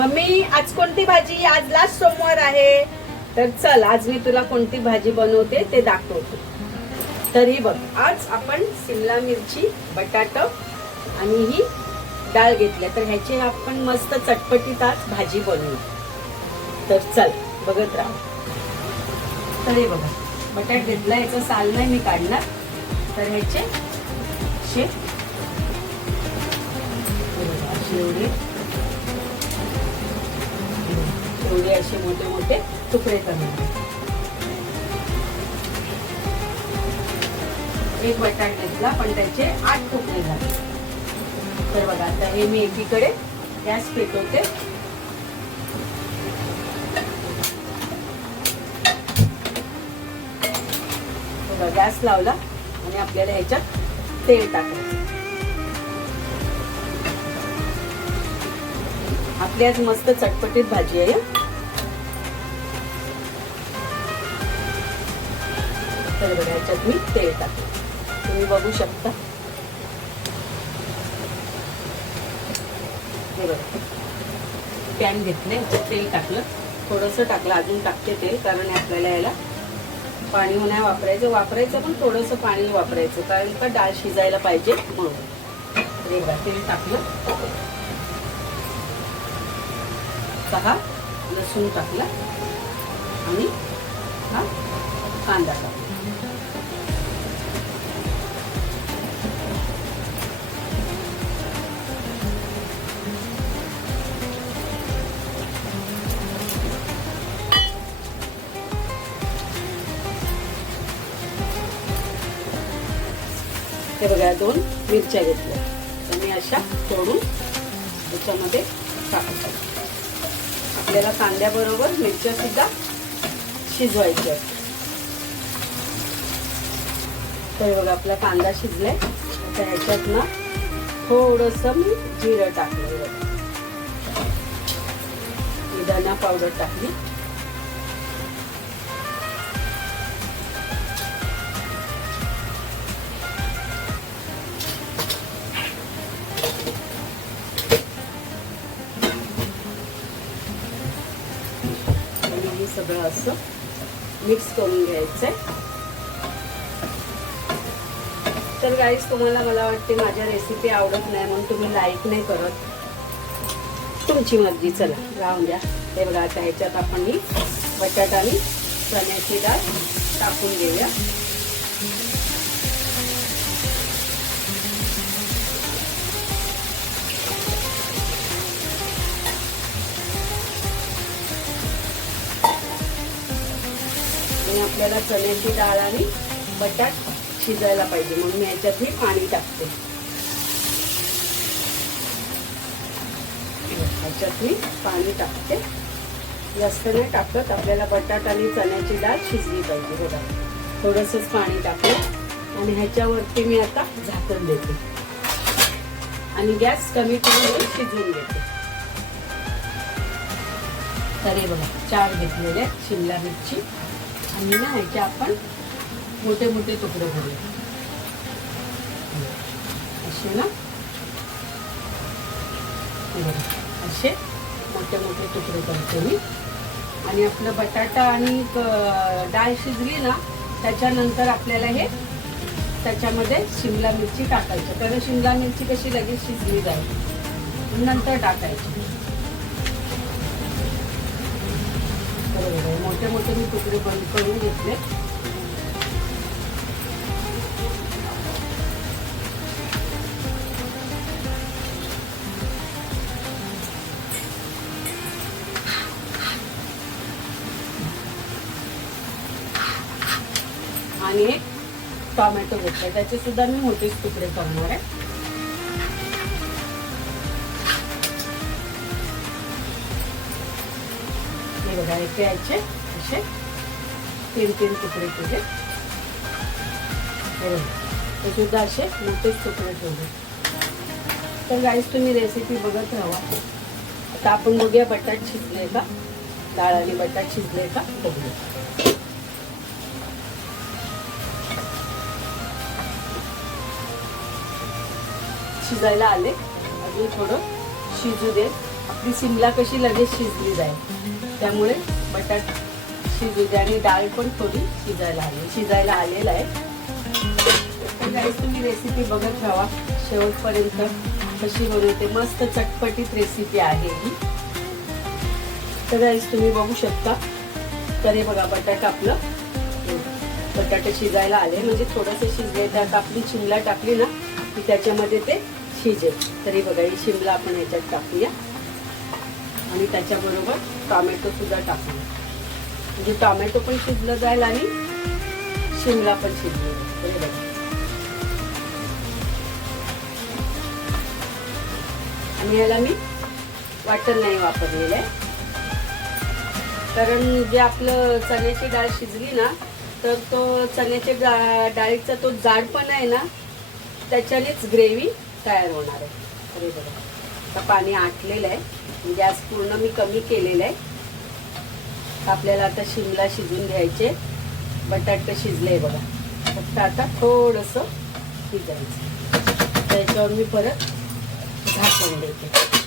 Mummy आज कोणती भाजी? आज लास्ट सोमवार आहे. तर चल आज मी तुला कोणती भाजी बनवते ते दाखवते. तरी बघ आज आपण शिमला मिरची बटाट आणि ही डाळ घेतल्या तर ह्याची आपण मस्त चटपटीत आज भाजी बनवू. तर चल बघत राहा. तर हे बघा बटाट घेतला याचा साल नाही मी काढणार. तर ह्याचे असे एवढे. एवढे असे मोठे मोठे तुकडे करणार. एक बटाट घेतला पण त्याचे आठ तुकडे झाले. तर बघा आता हे मी एकीकडे गॅस पेटवते. बघा गॅस लावला आणि आपल्याला ह्याच्यात तेल टाकायचं. आपली आज मस्त चटपटीत भाजी आहे तर बघा मी तेल टाकलं. तुम्ही बघू शकता. पॅन घेतले तेल टाकलं. थोडंसं टाकलं अजून टाकते तेल कारण आपल्याला याला पाणी नाही वापरायचं वापरायचं पण थोडंसं पाणी वापरायचं कारण का डाळ शिजायला पाहिजे म्हणून. तेल टाकलं. सहा लसूण टाकला. आणि हा कांदा टाकला. हे बघा दोन मिरच्या घेतल्या. आणि अशा तोडून त्याच्यामध्ये टाकत आहे. आपल्याला कांद्याबरोबर मिरच्यासुद्धा सुद्धा शिजवायच्या. तर बघा आपला कांदा शिजलाय. तर ह्याच्यात ना थोडस मी जिरं टाकलं धना पावडर टाकली. सगळं असं मिक्स करून घ्यायचं आहे तर गाईस तुम्हाला मला वाटते माझ्या रेसिपी आवडत नाही म्हणून तुम्ही लाईक नाही करत. तुमची मर्जी चला राहून द्या. हे बघा आता ह्याच्यात आपण ही बटाटा आणि चण्याची डाळ टाकून घेऊया. आणि आपल्याला चण्याची डाळ आणि बटाट शिजायला पाहिजे. म्हणून मी याच्यात मी पाणी टाकते. ह्याच्यात मी पाणी टाकते. जास्त नाही टाकत. आपल्याला बटाट आणि चण्याची डाळ शिजली पाहिजे. बघा. थोडंसंच पाणी टाकलं. आणि ह्याच्यावरती मी आता झाकण देते. आणि गॅस कमी करून शिजवून देते तरी बघा चार घेतलेल्या आहेत. शिमला मिरची आणि ना ह्याचे आपण मोठे मोठे तुकडे करूया. असे ना? असे मोठे मोठे तुकडे करते मी. आणि आपलं बटाटा आणि डाळ शिजली ना त्याच्यानंतर आपल्याला हे त्याच्यामध्ये शिमला मिरची टाकायची. कारण शिमला मिरची कशी लगेच शिजली जाईल? नंतर टाकायची. बरोबर मोठे मोठे मी तुकडे बंद करून घेतले. आणि टॉमॅटो टोमॅटो घेतले. त्याचे सुद्धा मी मोठेच तुकडे करणार आहे. हे बघा इथे याचे असे तीन तीन तुकडे केले. हे हे सुद्धा असे मोठेच तुकडे ठेवले. तर गाईस तुम्ही रेसिपी बघत राहा. आता आपण बघूया बटाट शिजले का? डाळ आणि बटाट शिजले का? बघूया. शिजायला आले. अजून थोडं शिजू दे. आपली शिमला कशी लगेच शिजली जाईल. त्यामुळे बटाट शिजू द्या आणि डाळ पण थोडी शिजायला आली शिजायला आलेला आहे. तर तुम्ही रेसिपी बघत राहा. शेवटपर्यंत कशी बनवते. मस्त चटपटीत रेसिपी आहे ही. तर guys, तुम्ही बघू शकता. तरी बघा बटाटा आपलं. बटाटे शिजायला आले. म्हणजे थोडंसं शिजले त्यात आपली शिमला टाकली ना की त्याच्यामध्ये ते शिजेल. तरी बघा ही शिमला आपण ह्याच्यात टाकूया. आणि त्याच्याबरोबर टॉमॅटोसुद्धा टाकू म्हणजे टॉमॅटो पण शिजलं जाईल आणि शिमला पण शिजलं जाईल. आणि याला मी वाटण नाही वापरलेलं आहे. कारण जे आपलं चण्याची डाळ शिजली ना तर तो चण्याच्या डा डाळीचा तो जाडपणा आहे ना त्याच्यानेच ग्रेव्ही तयार होणार आहे. अरे बघा. आता पाणी आटलेलं आहे. म्हणजे गॅस पूर्ण मी कमी केलेलं आहे. आपल्याला आता शिमला शिजून घ्यायचे. बटाटे शिजले बघा. फक्त आता थोडंसं शिजायचं. त्याच्यावर मी परत झाकून देते.